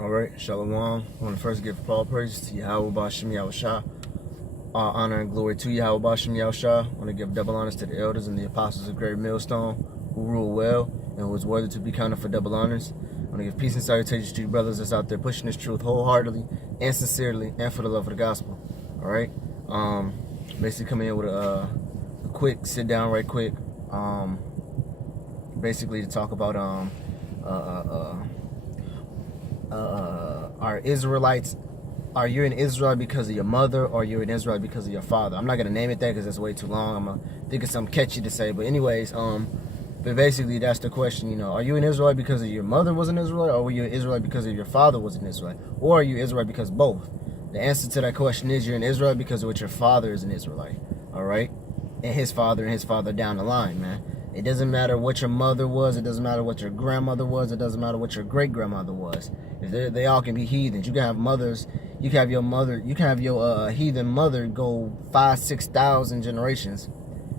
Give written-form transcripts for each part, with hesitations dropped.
Alright, Shalom. I want to first give all praise to Yahweh Bashem Yahushua. All honor and glory to Yahweh Bashem Yahushua. I want to give double honors to the elders and the apostles of Great Millstone who rule well and who is worthy to be counted for double honors. I want to give peace and salutations to you brothers that's out there pushing this truth wholeheartedly and sincerely and for the love of the gospel. Alright? Basically coming in with a quick sit down right quick. Basically to talk about are Israelites, are you an Israelite because of your mother, or you're an Israelite because of your father? I'm not gonna name it that because it's way too long. I'm gonna think of something catchy to say, but anyways, but basically that's the question. You know, are you an Israelite because of your mother was an Israelite, or were you an Israelite because of your father was an Israelite, or are you Israelite because both? The answer to that question is you're an Israelite because of what your father is an Israelite. All right, and his father down the line, man. It doesn't matter what your mother was. It doesn't matter what your grandmother was. It doesn't matter what your great-grandmother was. If they all can be heathens. You can have mothers. You can have your mother. You can have your heathen mother go 5,000, 6,000 generations.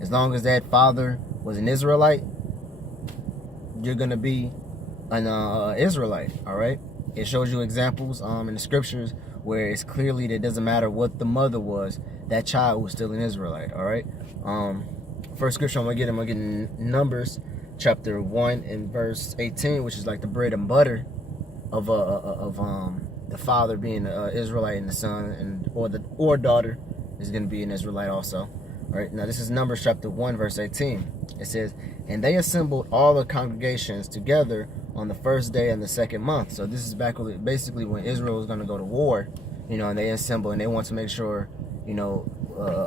As long as that father was an Israelite, you're gonna be an Israelite. All right. It shows you examples in the scriptures where it's clearly that it doesn't matter what the mother was. That child was still an Israelite. All right. First scripture I'm gonna get in Numbers chapter 1 and verse 18, which is like the bread and butter of the father being an Israelite and the son and or daughter is gonna be an Israelite also. All right, now this is Numbers chapter 1 verse 18. It says, and they assembled all the congregations together on the first day in the second month. So this is basically when Israel was gonna go to war, you know, and they assemble and they want to make sure, you know,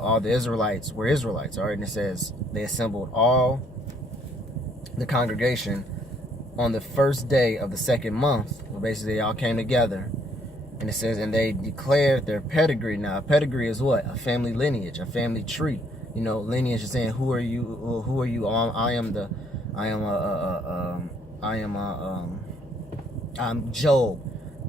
all the Israelites were Israelites. All right, and it says they assembled all the congregation on the first day of the second month. Well, basically, they all came together, and it says, and they declared their pedigree. Now, a pedigree is what? A family lineage, a family tree. You know, lineage is saying, who are you? Who are you? I'm Job,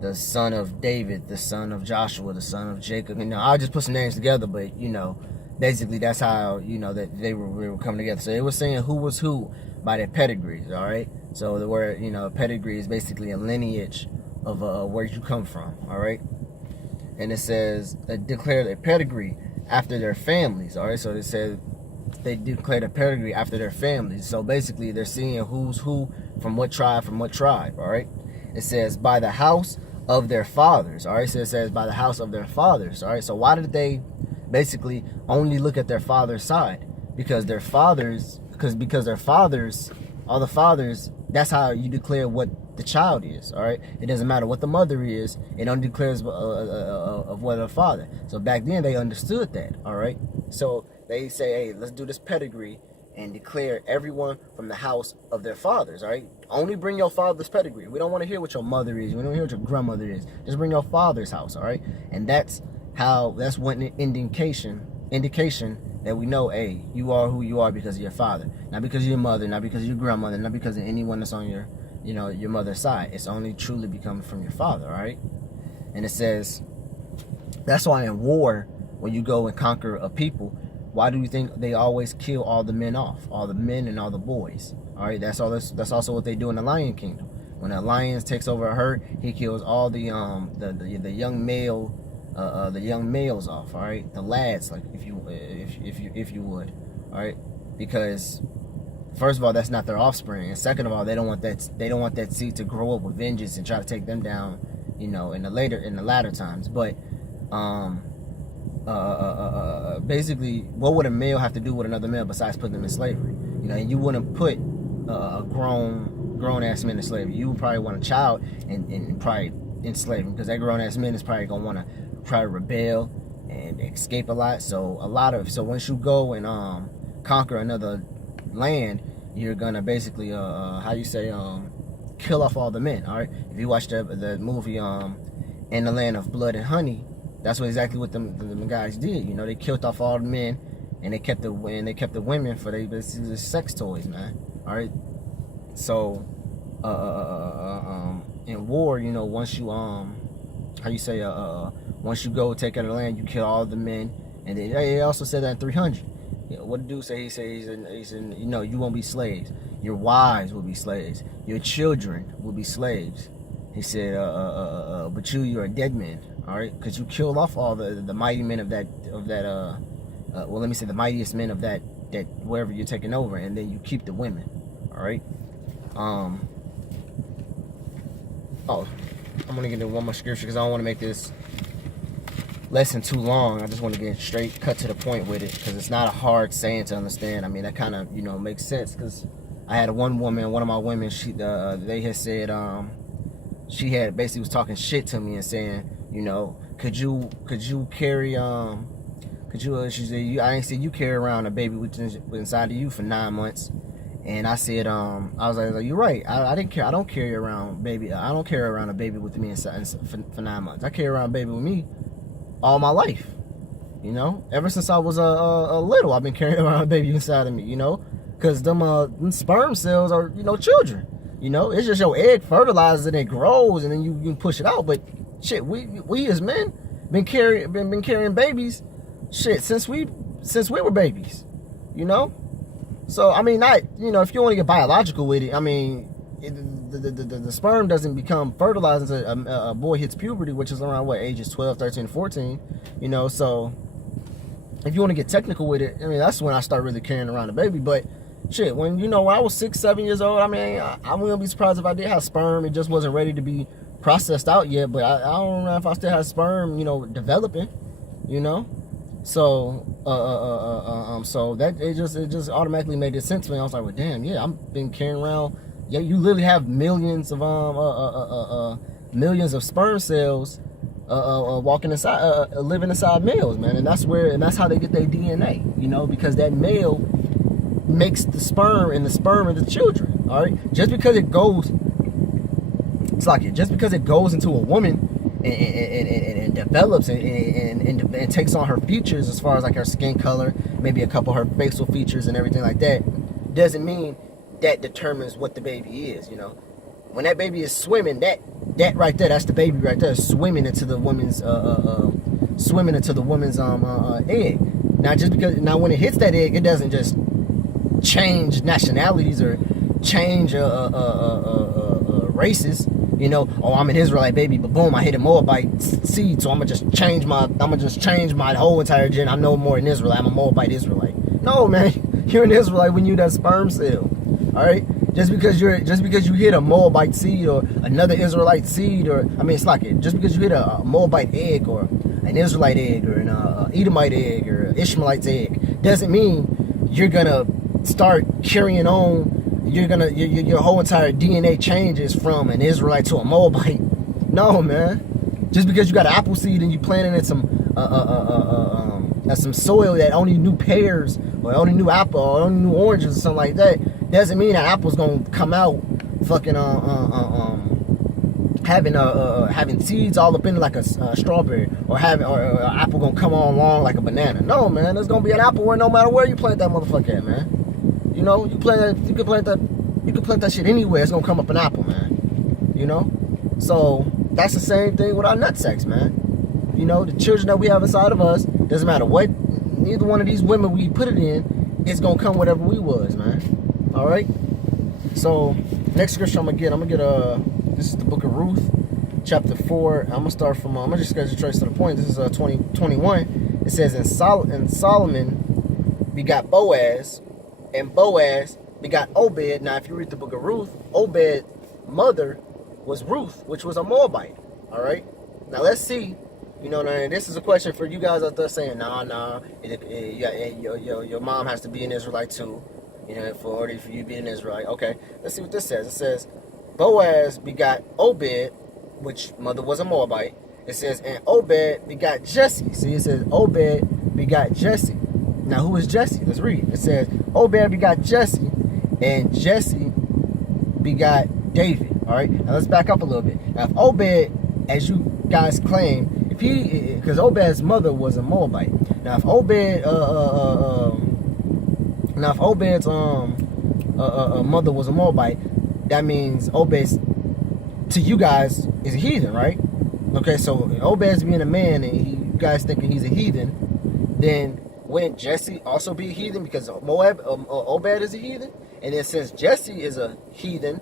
the son of David, the son of Joshua, the son of Jacob. You know, I'll just put some names together, but you know, basically that's how, you know, that they were coming together. So it was saying who was who by their pedigrees. All right. So the word, you know, pedigree is basically a lineage of where you come from. All right. And it says declared a pedigree after their families. All right. So it says they declared a pedigree after their families. So basically they're seeing who's who from what tribe. All right. It says by the house of their fathers. All right. So it says by the house of their fathers. All right. So why did they basically only look at their father's side? Because their fathers, because their fathers, all the fathers, that's how you declare what the child is. All right. It doesn't matter what the mother is. It only declares of what a father. So back then they understood that. All right. So they say, hey, let's do this pedigree and declare everyone from the house of their fathers. All right. Only bring your father's pedigree. We don't want to hear what your mother is. We don't hear what your grandmother is. Just bring your father's house. All right. And that's one indication that we know, hey, you are who you are because of your father, not because of your mother, not because of your grandmother, not because of anyone that's on your, you know, your mother's side. It's only truly becoming from your father. All right. And it says that's why in war, when you go and conquer a people, why do you think they always kill all the men off, all the men and all the boys? All right, that's also what they do in the Lion Kingdom. When a lion takes over a herd, he kills all the young males off. All right, the lads, like if you would, all right, because first of all, that's not their offspring, and second of all, they don't want that seed to grow up with vengeance and try to take them down, you know, in the latter times. But basically, what would a male have to do with another male besides putting them in slavery? You know, and you wouldn't put a grown ass man in slavery. You would probably want a child and probably enslave him, because that grown ass man is probably gonna want to try to rebel and escape a lot. So once you go and conquer another land, you're gonna basically kill off all the men. All right. If you watch the movie In the Land of Blood and Honey, that's exactly what the guys did. You know, they killed off all the men, and they kept the women for they basically sex toys, man. All right. So in war, you know, once you once you go take out the land, you kill all the men, and they also said that in 300. You know, what did the dude say? He said, you know, you won't be slaves. Your wives will be slaves. Your children will be slaves. He said, but you're a dead man, all right, because you killed off all the mighty men of that well, let me say the mightiest men of that wherever you're taking over, and then you keep the women, all right. Oh, I'm gonna get into one more scripture because I don't want to make this lesson too long. I just want to get straight, cut to the point with it, because it's not a hard saying to understand. I mean, that kind of, you know, makes sense, because I had one of my women, they had said, she had basically was talking shit to me and saying, you know, could you carry, she said, I ain't seen you carry around a baby with inside of you for 9 months. And I said, I was like, you're right. I didn't care. I don't carry around baby. I don't carry around a baby with me inside for 9 months. I carry around a baby with me all my life. You know, ever since I was a little, I've been carrying around a baby inside of me. You know, because them sperm cells are, you know, children. You know, it's just your egg fertilizes and it grows, and then you can push it out. But shit, we as men been carrying babies, shit, since we were babies. You know. So, I mean, not, you know, if you want to get biological with it, I mean, the sperm doesn't become fertilized until a boy hits puberty, which is around, what, ages 12, 13, 14, you know. So, if you want to get technical with it, I mean, that's when I start really carrying around a baby. But, shit, when, you know, when I was 6, 7 years old, I mean, I wouldn't be surprised if I did have sperm. It just wasn't ready to be processed out yet. But I don't know if I still have sperm, you know, developing, you know. So, so that it just automatically made sense to me. I was like, well, damn, yeah, I've been carrying around. Yeah, you literally have millions of sperm cells, walking inside, living inside males, man, and that's how they get their DNA, you know, because that male makes the sperm, and the sperm are the children. All right, just because it goes into a woman. And develops and takes on her features as far as like her skin color, maybe a couple of her facial features and everything like that, doesn't mean that determines what the baby is. You know, when that baby is swimming, that right there, that's the baby right there, swimming into the woman's egg. Now when it hits that egg, it doesn't just change nationalities or change races. You know, oh, I'm an Israelite baby, but boom, I hit a Moabite seed, so I'm gonna just change my whole entire gen. I'm no more an Israelite. I'm a Moabite Israelite. No, man, you're an Israelite when you that sperm cell. All right, just because you hit a Moabite seed or another Israelite seed, or I mean, it's like it. Just because you hit a Moabite egg or an Israelite egg or an Edomite egg or an Ishmaelite's egg, doesn't mean you're gonna start carrying on. Your whole entire DNA changes from an Israelite to a Moabite. No, man. Just because you got an apple seed and you planted in some soil that only knew pears or only knew apple or only knew oranges or something like that, doesn't mean that apple's gonna come out fucking having seeds all up in it like a strawberry, or an apple gonna come on long like a banana. No, man. There's gonna be an apple where no matter where you plant that motherfucker at, man. You know, you can plant that shit anywhere. It's gonna come up an apple, man. You know, so that's the same thing with our nutsacks, man. You know, the children that we have inside of us, doesn't matter what, neither one of these women we put it in, it's gonna come whatever we was, man. All right. So next scripture I'm gonna get this is the book of Ruth, chapter 4. I'm gonna start from I'm gonna just get straight to the point. This is 21. It says, and Solomon begot Boaz. And Boaz begot Obed. Now, if you read the book of Ruth, Obed's mother was Ruth, which was a Moabite. All right. Now, let's see. You know, now, this is a question for you guys out there saying, nah, your mom has to be an Israelite too. You know, for you to be an Israelite. Okay. Let's see what this says. It says, Boaz begot Obed, which mother was a Moabite. It says, and Obed begot Jesse. See, it says Obed begot Jesse. Now, who is Jesse? Let's read. It says, Obed begot Jesse, and Jesse begot David. All right. Now, let's back up a little bit. Now, if Obed, as you guys claim, because Obed's mother was a Moabite. Now, if Obed's mother was a Moabite, that means Obed's, to you guys, is a heathen, right? Okay, so Obed's being a man, and you guys thinking he's a heathen, then wouldn't Jesse also be a heathen because Obed is a heathen? And then since Jesse is a heathen,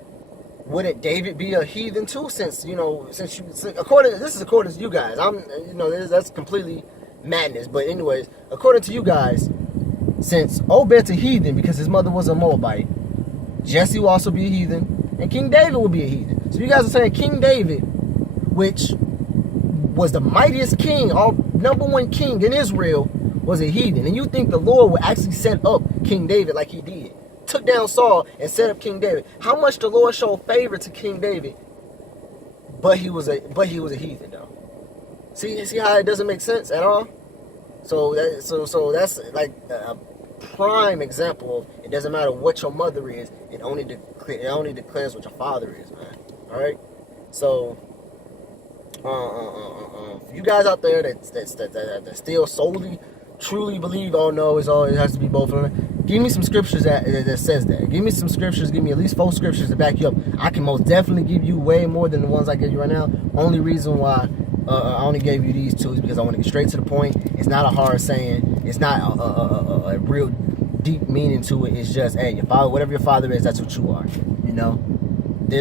wouldn't David be a heathen too? Since according to you guys, that's completely madness. But anyways, according to you guys, since Obed's a heathen because his mother was a Moabite, Jesse will also be a heathen, and King David will be a heathen. So you guys are saying King David, which was the mightiest king, number one king in Israel, was a heathen. And you think the Lord would actually set up King David like he did? Took down Saul and set up King David. How much the Lord showed favor to King David, but he was a heathen though. See how it doesn't make sense at all? So that's like a prime example of it doesn't matter what your mother is, it only declares what your father is, man. Alright? So you guys out there that still solely truly believe, oh no, it has to be both of them. Give me some scriptures that says that. Give me some scriptures. Give me at least 4 scriptures to back you up. I can most definitely give you way more than the ones I give you right now. Only reason why I only gave you these 2 is because I want to get straight to the point. It's not a hard saying. It's not a real deep meaning to it. It's just, hey, your father, whatever your father is, that's what you are. You know.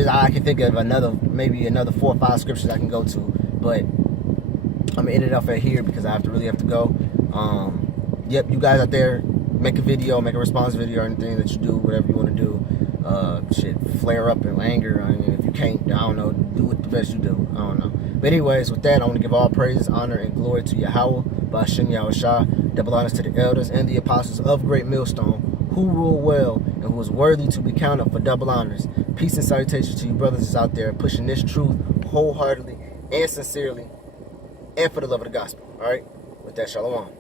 I can think of maybe another 4 or 5 scriptures I can go to, but I'm gonna end it off right here because I really have to go. Yep, you guys out there, make a video, make a response video or anything that you do, whatever you want to do. Flare up in anger. I mean, if you can't, I don't know, do it the best you do. I don't know. But anyways, with that, I want to give all praises, honor, and glory to Yahweh, Ba'ashem Yahushua, double honors to the elders and the apostles of Great Millstone, who rule well and who is worthy to be counted for double honors. Peace and salutations to you brothers out there pushing this truth wholeheartedly and sincerely and for the love of the gospel. All right? With that, shalom.